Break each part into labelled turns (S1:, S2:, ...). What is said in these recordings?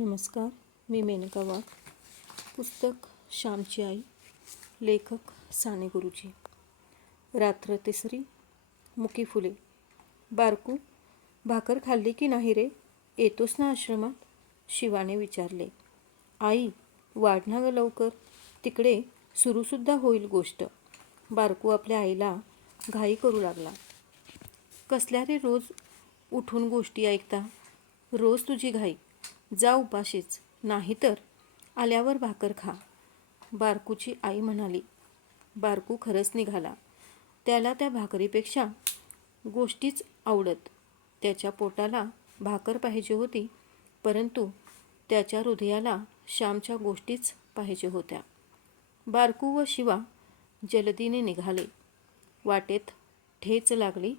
S1: नमस्कार मी मेनका वाघ पुस्तक श्यामची आई लेखक साने गुरुजी. रात्र तिसरी मुकी फुले. बारकू भाकर खाल्ली की नाही रे? येतोस ना आश्रमात? शिवाने विचारले. आई वाढ ना गं लवकर. तिकडे सुरूसुद्धा होईल गोष्ट. बारकू आपल्या आईला घाई करू लागला. कसल्या रे रोज उठून गोष्टी ऐकता? रोज तुझी घाई. जा उपाशीच नाहीतर आल्यावर भाकर खा. बारकूची आई म्हणाली बारकू खरंच निघाला. त्याला त्या भाकरीपेक्षा गोष्टीच आवडत. त्याच्या पोटाला भाकर पाहिजे होती परंतु त्याच्या हृदयाला श्यामच्या गोष्टीच पाहिजे होत्या. बारकू व शिवा जलदीने निघाले. वाटेत ठेच लागली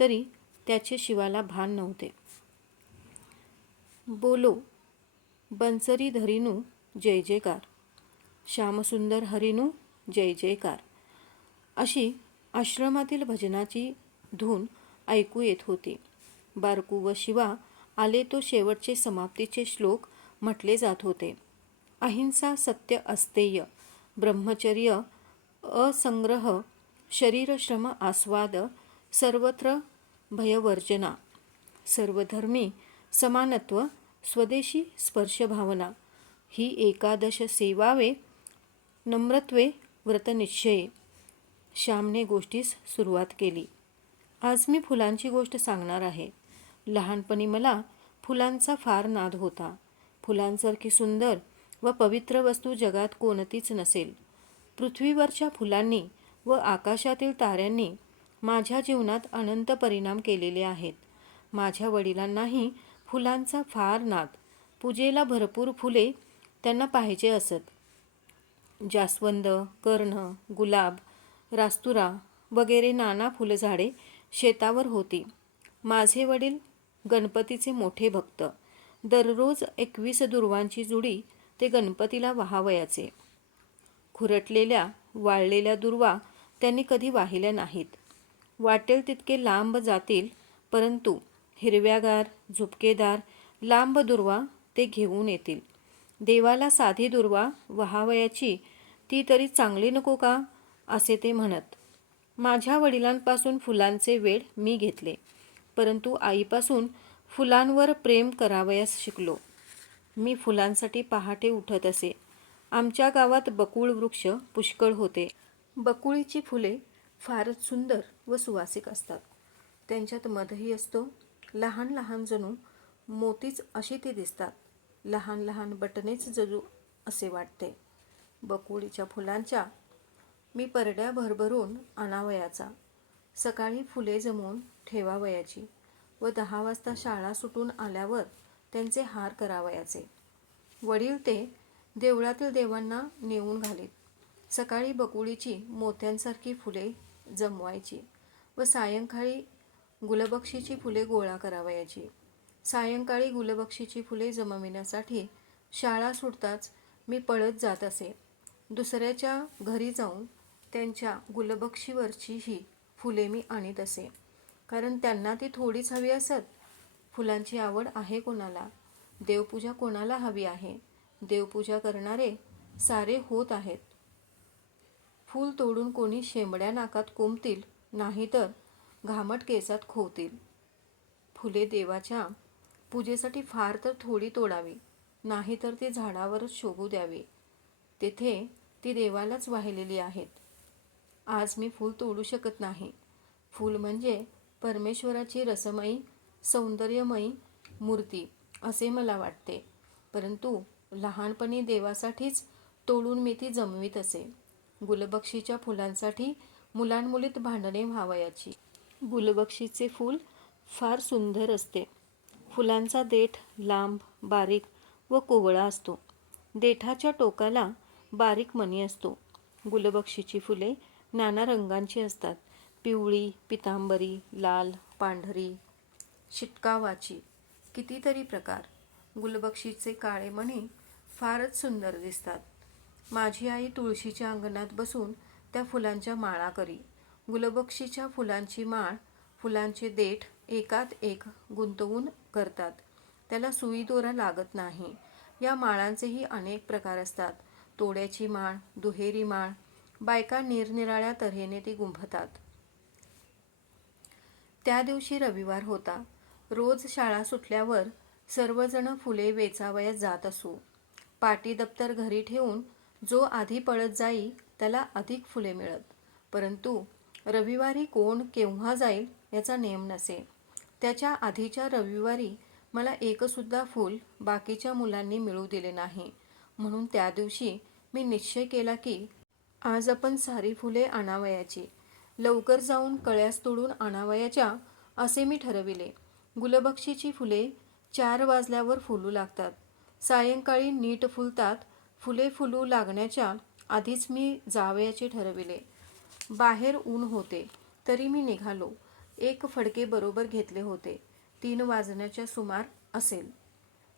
S1: तरी त्याचे शिवाला भान नव्हते. बोलो बंसरी धरिनू जय जयकार. श्यामसुंदर हरिनू जय जयकार. अशी आश्रमातील भजनाची धून ऐकू येत होती. बारकू व शिवा आले तो शेवटचे समाप्तीचे श्लोक म्हटले जात होते. अहिंसा सत्य अस्तेय ब्रह्मचर्य असंग्रह शरीरश्रम आस्वाद सर्वत्र भयवर्जना. सर्वधर्मी समानत्व स्वदेशी स्पर्शभावना. ही एकादश सेवावे नम्रत्वे व्रतनिश्चये. श्यामने गोष्टीस सुरुवात केली. आज मी फुलांची गोष्ट सांगणार आहे. लहानपणी मला फुलांचा फार नाद होता. फुलांसारखी सुंदर व पवित्र वस्तू जगात कोणतीच नसेल. पृथ्वीवरच्या फुलांनी व आकाशातील ताऱ्यांनी माझ्या जीवनात अनंत परिणाम केलेले आहेत. माझ्या वडिलांनाही फुलांचा फार नाद. पूजेला भरपूर फुले त्यांना पाहिजे असत. जास्वंद कर्ण गुलाब रास्तुरा वगैरे नाना फुलझाडे शेतावर होती. माझे वडील गणपतीचे मोठे भक्त. दररोज एकवीस दुर्वांची जुडी ते गणपतीला वाहावयाचे. खुरटलेल्या वाळलेल्या दुर्वा त्यांनी कधी वाहिल्या नाहीत. वाटेल तितके लांब जातील परंतु हिरव्यागार झुपकेदार लांब दुर्वा ते घेऊन येतील. देवाला साधी दुर्वा वहावयाची ती तरी चांगली नको का? असे ते म्हणत. माझ्या वडिलांपासून फुलांचे वेळ मी घेतले परंतु आईपासून फुलांवर प्रेम करावयास शिकलो. मी फुलांसाठी पहाटे उठत असे. आमच्या गावात बकुळ वृक्ष पुष्कळ होते. बकुळीची फुले फारच सुंदर व सुवासिक असतात. त्यांच्यात मधही असतो लहान लहान जणू मोतीच अशी ती दिसतात. लहान लहान बटनेच जजू असे वाटते. बकुळीच्या फुलांच्या मी परड्या भरभरून आणावयाचा सकाळी फुले जमवून ठेवावयाची व दहा वाजता शाळा सुटून आल्यावर त्यांचे हार करावयाचे. वडील ते देवळातील देवांना नेऊन घालीत. सकाळी बकुळीची मोत्यांसारखी फुले जमवायची व सायंकाळी गुलबक्षीची फुले गोळा करावयाची. सायंकाळी गुलबक्षीची फुले जमविण्यासाठी शाळा सुटताच मी पळत जात असे. दुसऱ्याच्या घरी जाऊन त्यांच्या गुलबक्षीवरची ही फुले मी आणीत असे. कारण त्यांना ती थोडीच हवी असत. फुलांची आवड आहे कोणाला? देवपूजा कोणाला हवी आहे? देवपूजा करणारे सारे होत आहेत. फूल तोडून कोणी शेंबड्या नाकात कोंबतील नाहीतर घामट केसात खोवतील. फुले देवाच्या पूजेसाठी फार तर थोडी तोडावी नाहीतर ती झाडावरच शोभू द्यावी. तेथे ती देवालाच वाहिलेली आहेत. आज मी फूल तोडू शकत नाही. फूल म्हणजे परमेश्वराची रसमयी सौंदर्यमयी मूर्ती असे मला वाटते. परंतु लहानपणी देवासाठीच तोडून मी ती जमवीत असे. गुलबक्षीच्या फुलांसाठी मुलांमुलीत भांडणे व्हावयाची. गुलबक्षीचे फूल फार सुंदर असते. फुलांचा देठ लांब बारीक व कोवळा असतो. देठाच्या टोकाला बारीक मणी असतो. गुलबक्षीची फुले नाना रंगांची असतात. पिवळी पितांबरी लाल पांढरी शिटकावाची. कितीतरी प्रकार. गुलबक्षीचे काळे मणी फारच सुंदर दिसतात. माझी आई तुळशीच्या अंगणात बसून त्या फुलांच्या माळा करी. गुलबक्षीच्या फुलांची माळ फुलांचे देठ एकात एक गुंतवून करतात. त्याला सुई दोरा लागत नाही. या माळांचेही अनेक प्रकार असतात. तोड्याची माळ दुहेरी माळ बायका निरनिराळ्या तऱ्हेने ती गुंफतात. त्या दिवशी रविवार होता. रोज शाळा सुटल्यावर सर्वजण फुले वेचावयात जात असू. पाटी दप्तर घरी ठेवून जो आधी पळत जाई त्याला अधिक फुले मिळत. परंतु रविवारी कोण केव्हा जाईल याचा नेम नसे. त्याच्या आधीच्या रविवारी मला एकसुद्धा फूल बाकीच्या मुलांनी मिळू दिले नाही. म्हणून त्या दिवशी मी निश्चय केला की आज आपण सारी फुले आणावयाची. लवकर जाऊन कळ्यास तोडून आणावयाच्या असे मी ठरविले. गुलबक्षीची फुले चार वाजल्यावर फुलू लागतात. सायंकाळी नीट फुलतात. फुले फुलू लागण्याच्या आधीच मी जावयाचे ठरविले. बाहेर ऊन होते तरी मी निघालो. एक फडके बरोबर घेतले होते. तीन वाजण्याच्या सुमार असेल.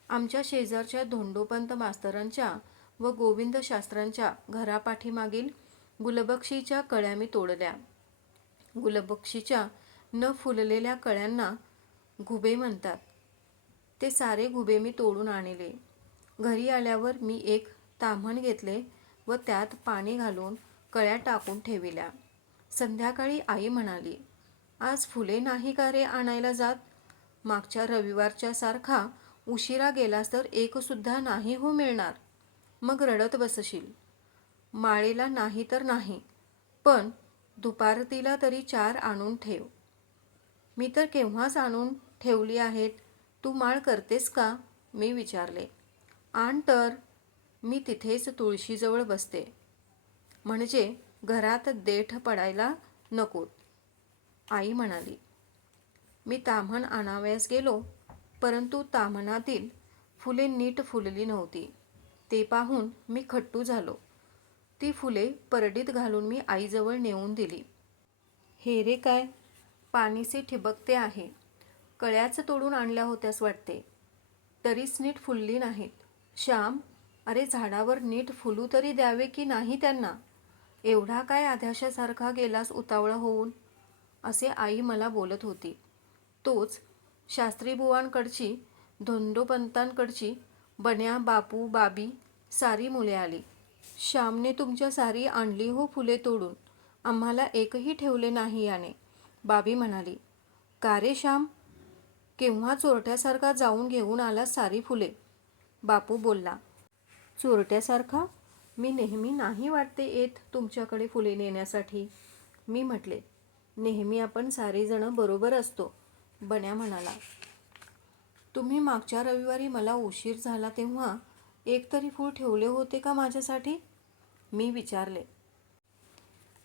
S1: आमच्या शेजारच्या धोंडोपंत मास्तरांच्या व गोविंद शास्त्रांच्या घरापाठीमागील गुलबक्षीच्या कळ्या मी तोडल्या. गुलबक्षीच्या न फुललेल्या कळ्यांना घुबे म्हणतात. ते सारे घुबे मी तोडून आणले. घरी आल्यावर मी एक ताम्हण घेतले व त्यात पाणी घालून कळ्या टाकून ठेविल्या. संध्याकाळी आई म्हणाली आज फुले नाही का रे आणायला जात? मागच्या रविवारच्या सारखा उशिरा गेलास तर एकसुद्धा नाही हो मिळणार. मग रडत बसशील. माळेला नाही तर नाही पण दुपारतीला तरी चार आणून ठेव. मी तर केव्हाच आणून ठेवली आहेत? तू माळ करतेस का? मी विचारले. आण तर. मी तिथेच तुळशीजवळ बसते. म्हणजे घरात देठ पडायला नकोत आई म्हणाली मी ताम्हण आणावयास गेलो परंतु ताम्हणातील फुले नीट फुलली नव्हती. ते पाहून मी खट्टू झालो. ती फुले परडीत घालून मी आईजवळ नेऊन दिली. हे रे काय? पाणीसे ठिबकते आहे. कळ्याच तोडून आणल्या होत्यास वाटते. तरीच नीट फुलली नाहीत. श्याम अरे झाडावर नीट फुलू तरी द्यावे की नाही त्यांना? एवढा काय आध्याशासारखा गेलास उतावळा होऊन? असे आई मला बोलत होती. तोच शास्त्रीबुवांकडची धोंडोपंतांकडची बन्या बापू बाबी सारी मुले आली. श्यामने तुमच्या सारी आणली हो फुले तोडून. आम्हाला एकही ठेवले नाही याने. बाबी म्हणाली का रे श्याम? केव्हा चोरट्यासारखा जाऊन घेऊन आला सारी फुले? बापू बोलला चोरट्यासारखा? मी नेहमी नाही वाटते येत तुमच्याकडे फुले नेण्यासाठी. मी म्हटले नेहमी आपण सारेजणं बरोबर असतो बन्या म्हणाला. तुम्ही मागच्या रविवारी मला उशीर झाला तेव्हा एक तरी फूल ठेवले होते का माझ्यासाठी? मी विचारले.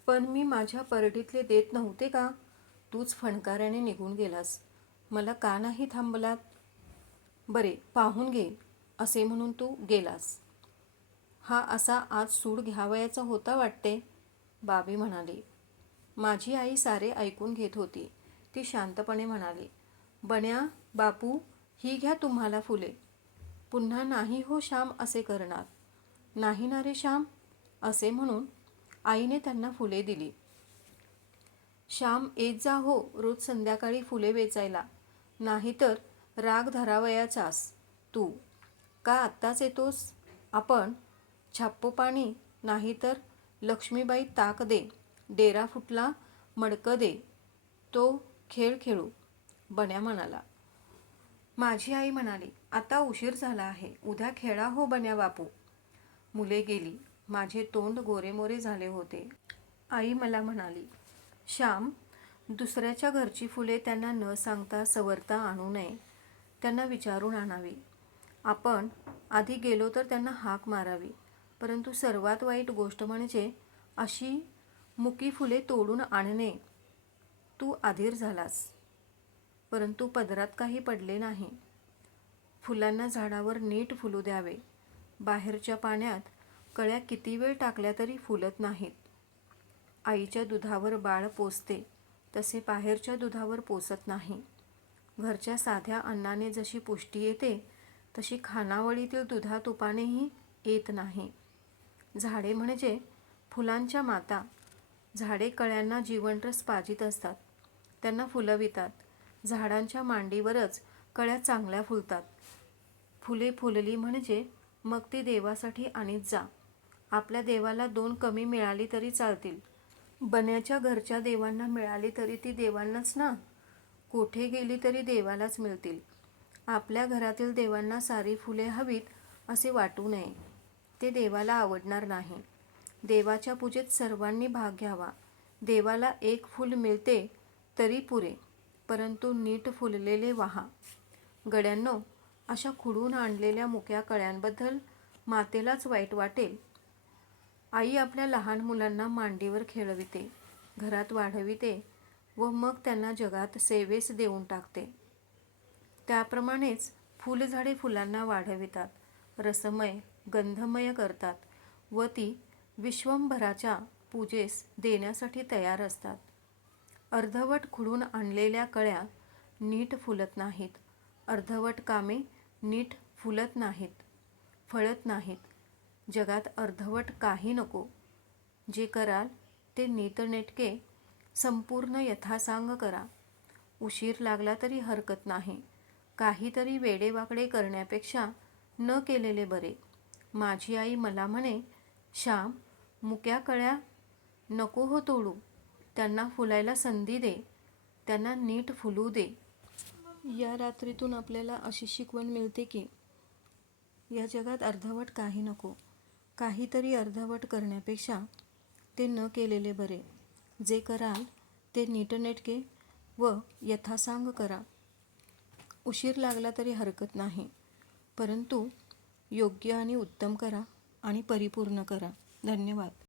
S1: पण मी माझ्या परडीतले देत नव्हते का? तूच फणकाऱ्याने निघून गेलास. मला का नाही थांबलात? बरे पाहून घे असे म्हणून तू गेलास. हा असा आज सूड घ्यावयाचा होता वाटते बाबी म्हणाली. माझी आई सारे ऐकून घेत होती. ती शांतपणे म्हणाली बन्या बापू ही घ्या तुम्हाला फुले. पुन्हा नाही हो श्याम असे करणार. नाही ना रे श्याम? असे म्हणून आईने त्यांना फुले दिली. श्याम येत जा हो रोज संध्याकाळी फुले वेचायला. नाहीतर राग धरावयाचास. तू का आत्ताच येतोस? आपण छाप्पो पाणी नाहीतर लक्ष्मीबाई ताक दे डेरा फुटला मडकं दे तो खेळ खेळू बन्या म्हणाला माझी आई म्हणाली आता उशीर झाला आहे उद्या खेळा हो बन्या बापू. मुले गेली माझे तोंड गोरेमोरे झाले होते. आई मला म्हणाली श्याम दुसऱ्याच्या घरची फुले त्यांना न सांगता सवरता आणू नये त्यांना विचारून आणावी. आपण आधी गेलो तर त्यांना हाक मारावी. परंतु सर्वात वाईट गोष्ट म्हणजे अशी मुकी फुले तोडून आणणे. तू आधीर झालास. परंतु पदरात काही पडले नाही. फुलांना झाडावर नीट फुलू द्यावे. बाहेरच्या पाण्यात कळ्या किती वेळ टाकल्या तरी फुलत नाहीत. आईच्या दुधावर बाळ पोसते तसे बाहेरच्या दुधावर पोसत नाही. घरच्या साध्या अन्नाने जशी पुष्टी येते तशी खानावळीतील दुधा तुपानेही येत नाही. झाडे म्हणजे फुलांच्या माता. झाडे कळ्यांना जीवनरस पाजित असतात. त्यांना फुलवितात झाडांच्या मांडीवरच कळ्या चांगल्या फुलतात. फुले फुलली म्हणजे मग ती देवासाठी आणीत जा. आपल्या देवाला दोन कमी मिळाली तरी चालतील. बन्याच्या घरच्या देवांना मिळाली तरी ती देवांनाच ना? कोठे गेली तरी देवालाच मिळतील. आपल्या घरातील देवांना सारी फुले हवीत असे वाटू नये. ते देवाला आवडणार नाही. देवाच्या पूजेत सर्वांनी भाग घ्यावा. देवाला एक फूल मिळते तरी पुरे परंतु नीट फुललेले वाहा. गड्यांनो अशा खुडून आणलेल्या मुक्या कळ्यांबद्दल मातेलाच वाईट वाटेल. आई आपल्या लहान मुलांना मांडीवर खेळविते घरात वाढविते व मग त्यांना जगात सेवेस देऊन टाकते. त्याप्रमाणेच फुलझाडे फुलांना वाढवितात. रसमय गंधमय करतात व ती विश्वंभराच्या पूजेस देण्यासाठी तयार असतात. अर्धवट खुडून आणलेल्या कळ्या नीट फुलत नाहीत. अर्धवट कामे नीट फुलत नाहीत. फळत नाहीत. जगात अर्धवट काही नको. जे कराल ते नीटनेटके संपूर्ण यथासांग करा. उशीर लागला तरी हरकत नाही. काहीतरी वेडेवाकडे करण्यापेक्षा न केलेले बरे. माझी आई मला म्हणे श्याम मुक्या कळ्या नको हो तोडू. त्यांना फुलायला संधी दे. त्यांना नीट फुलू दे. या रात्रीतून आपल्याला अशी शिकवण मिळते की या जगात अर्धवट काही नको. काहीतरी अर्धवट करण्यापेक्षा ते न केलेले बरे. जे कराल ते नीटनेटके व यथासांग करा. उशीर लागला तरी हरकत नाही. परंतु योग्य आणि उत्तम करा आणि परिपूर्ण करा. धन्यवाद.